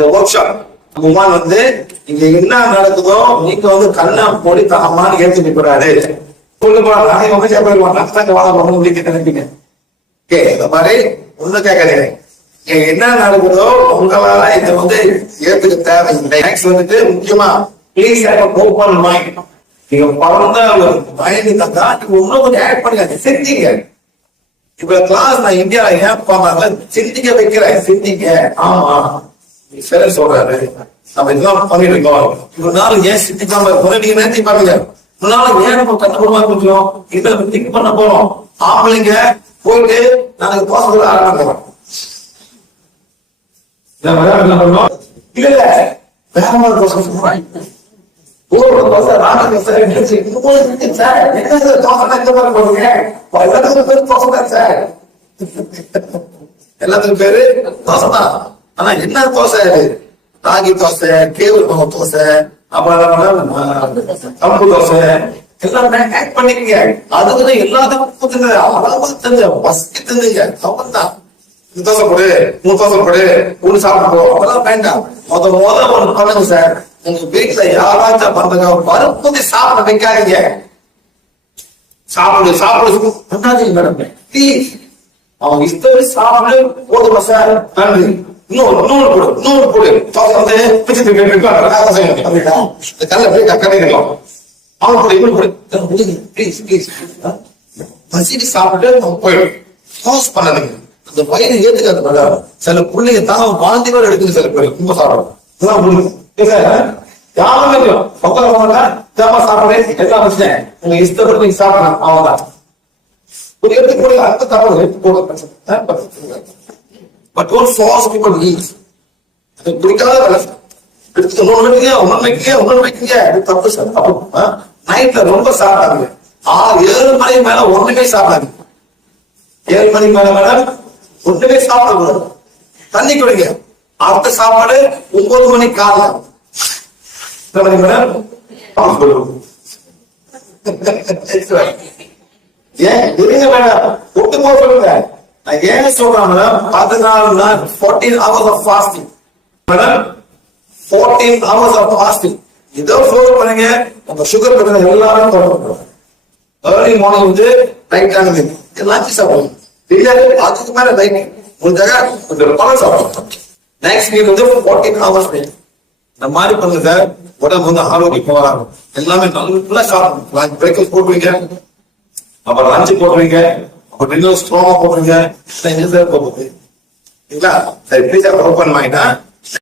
இந்த work shop உமான் வந்து இங்க என்ன நடக்குதோ நீங்க வந்து கண்ணா பொடி தரமான்னு ஏத்துட்டு போறாரு சொல்லுமா நாளைக்கு அமைச்சா போயிருவான் நான் வாழ போகணும் முடிக்க நினைப்பீங்க? ஓகே இந்த மாதிரி ஒண்ணு கேட்காதீங்க. என்ன நடக்குதோ உங்களால இதை வந்து ஏத்துக்க தேவையில்லை. நெக்ஸ்ட் வந்துட்டு முக்கியமா பிளீஸ் ஹேவ் ஓப்பன் மைண்ட் நீங்க பறந்த ஒரு மைண்ட் தந்தா நீங்க இன்னும் கொஞ்சம் ஆட் பண்ணுங்க. சிந்திங்க. இப்ப கிளாஸ் நான் இந்தியால ஏன் போனாங்க சிந்திக்க வைக்கிறேன்? சிந்திங்க. ஆமா. நீ சரி சொல்றாரு நம்ம இதெல்லாம் பண்ணிட்டு இருக்கோம் இவ்வளவு நாள் ஏன் சிந்திக்காம இருக்கோம் நீங்க நினைச்சு பாருங்க இவ்வளவு ஏன் நம்ம கட்டுப்படுமா கொஞ்சம் இதை திங்க் பண்ண போறோம் ஆம்பளைங்க போயிட்டு நாளைக்கு தோசை ஆரம்பிக்கிறோம் இல்ல இல்ல வேற மாதிரி தோசை சொல்றாங்க ஊரோட தோசை ராணா தோசை நினைச்சு இன்னும் சார் என்ன தோசை தான் மாதிரி போடுங்க எல்லாத்துக்கும் பேரு தோசை தான் சார் எல்லாத்துக்கும் பேரு தோசை தான் ஆனா என்ன தோசை அது ராகி தோசை கேவல் மாவு தோசை அப்புறம் கம்பு தோசை எல்லாமே ஆட் பண்ணிக்கங்க அதுக்கு எல்லாத்துக்கும் புதுங்க அளவு தெரிஞ்ச தெரிஞ்சுங்க அவன் தான் இந்த தோசை போடு மூணு தோசை போடு ஒண்ணு சாப்பிட்டு அதெல்லாம் வேண்டாம் முத முத ஒண்ணு பண்ணுங்க சார் உங்க வீட்டுல யாராச்சும் பண்றங்க வரும்போது சாப்பிட வைக்காதீங்க சாப்பிடு சாப்பிடு பண்ணாதீங்க மேடம் அவன் இஷ்டம் சாப்பிடு போதுமா சார் நன்றி இன்னொரு இன்னொரு போடு இன்னொரு போடு தோசை வந்து பிச்சு தூக்கி அப்படின்னா இந்த கல்ல போய் கக்கணும் அவன் கூட இவனு கூட. ப்ளீஸ் ப்ளீஸ் பசிட்டு சாப்பிட்டு அவன் போயிடும். பாஸ் பண்ணாதீங்க. அந்த வயிறு ஏத்துக்காது சில பிள்ளைங்க தான் வாழ்ந்தி கூட எடுக்குது சில பேர். ரொம்ப சாப்பிடும் இதெல்லாம் உங்களுக்கு யாருமே இல்லையோ உட்கார மாட்டேன் தேமா சாப்பிடுறேன். எல்லாம் வச்சுட்டேன் உங்க இஷ்டப்பட்டு நீங்க சாப்பிடலாம். தான் ஒரு எடுத்து கூட அடுத்த தவறு. பட் ஒரு ஃபாஸ் பீப்புள் ஈட் அது பிடிக்காத வேலை எடுத்து ஒண்ணு வைக்கீங்க ஒண்ணு வைக்கீங்க ஒன்று வைக்கீங்க அது தப்பு சார் தப்பு நைட்ல ரொம்ப சாப்பிடாதீங்க. ஆறு ஏழு மணி மேல ஒண்ணுமே சாப்பிடாதீங்க. ஏழு மணி மேல மேடம் ஒண்ணுமே சாப்பிடக்கூடாது. தண்ணி குடிங்க. அடுத்த சாப்பாடு ஒன்பது மணி காலம் எத்தனை மணி மேடம் ஏன் இருங்க மேடம் ஒட்டு போக சொல்லுங்க. ஏன் சொல்றாங்க மேடம் பதினாலு நாள் fourteen hours of fasting madam fourteen hours of fasting இதோ ஃபாலோ பண்ணுங்க. நம்ம சுகர் பிரச்சனை எல்லாரும் தொடர்பு. ஏர்லி மார்னிங் வந்து நைட் ஆனது லஞ்ச் சாப்பிடணும். தெரியாது அதுக்கு மேல நைட் உங்களுக்காக கொஞ்சம் பழம் சாப்பிடணும். நெக்ஸ்ட் வீக் வந்து ஃபோர்டீன் ஹவர்ஸ் இந்த மாதிரி பண்ணுங்க சார். உடம்பு வந்து ஆரோக்கியமாக இருக்கும் எல்லாமே நல்லா சாப்பிடணும். பிரேக்ஃபாஸ்ட் போட்டுவீங்க அப்புறம் லஞ்சு போட்டுவீங்க ஒரு டின்னர் ஸ்ட்ராங்கா போட்டுவீங்க எங்க சார் போகுது சரிங்களா சரி ப்ளீஸ் ஓப்பன் மைண்டா